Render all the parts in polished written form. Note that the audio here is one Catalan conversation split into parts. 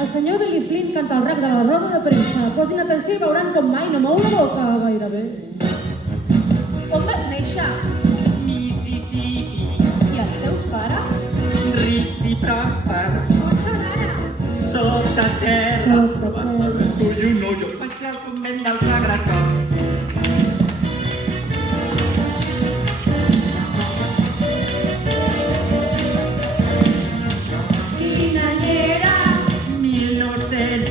El senyor Billy Flynn canta el rap de la roda de premsa. Posin atenció i veuran com mai no mou la boca gairebé. On vas néixer? Mississippi, I els teus pares? rics i pròspers, On són ara? sota terra. Vas saber tu i un no, jo vaig al convent del Sagrat Cor. Quin any era? 1920,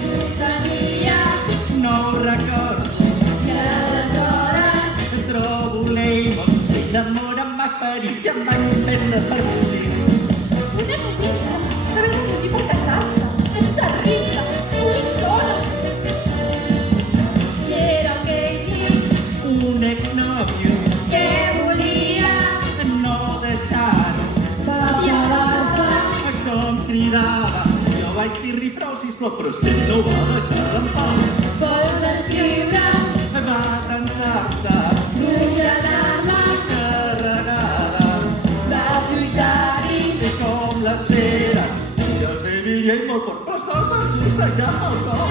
Tu tenies? no ho recordo. I aleshores? Trobo l'Eimon, i l'amor em va ferir i em va prendre per morir. Una notícia! Haver de fugir per casar-se! És terrible! Vull sola! I era el Casey Un exnòvio, que volia no deixar-ho, i aleshores com cridava. Jo vaig dir-li prou, sisplau, però és que ell no ho va deixar en pau. vols descriure Va cansar-se, d'una l'arma carregada, vas lluitar-hi i com les feres. I el David i ell molt fort, però estava forcejant el cor.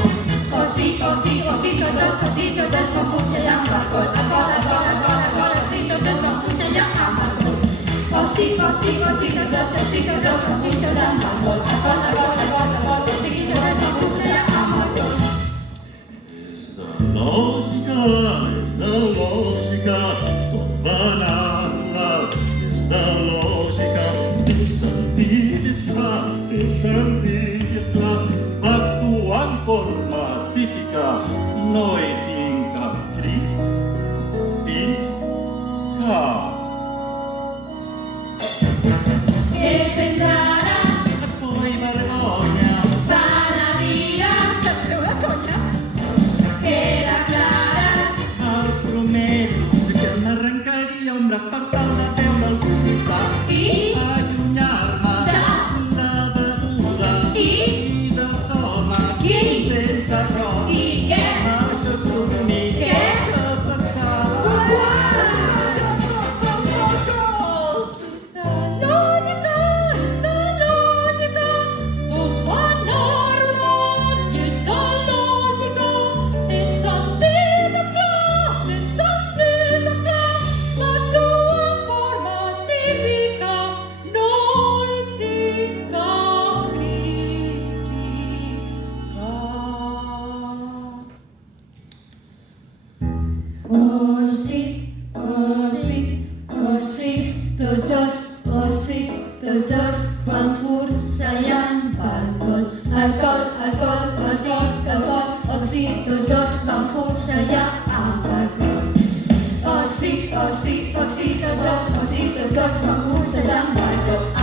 oh sí, tots els van forcejant per col, alcohol, sí, tots els van forcejant amb alcohol. Oh sí, tots els van forcejant amb alcohol, alcohol, sí, tots els van forcejant amb alcohol. És de lògica, tot va anar, és de lògica. Té sentit, és clar, va actuar en forma típica. No hi tinc cap crítica. Què tens ara? Por i vergonya, Panavia, t'has treu la conya? Queda clares, els prometo que m'arrencaria un braç per tal de veure el confessar. i Allunyar-me de la beguda I? i dels homes Quins? sense roc. I què? Això és l'únic Què? que pensava. Tots dos van forcejant per col, alcohol, oh sí, tots dos van forcejar amb alcohol. Oh sí, tots dos van forcejar amb alcohol.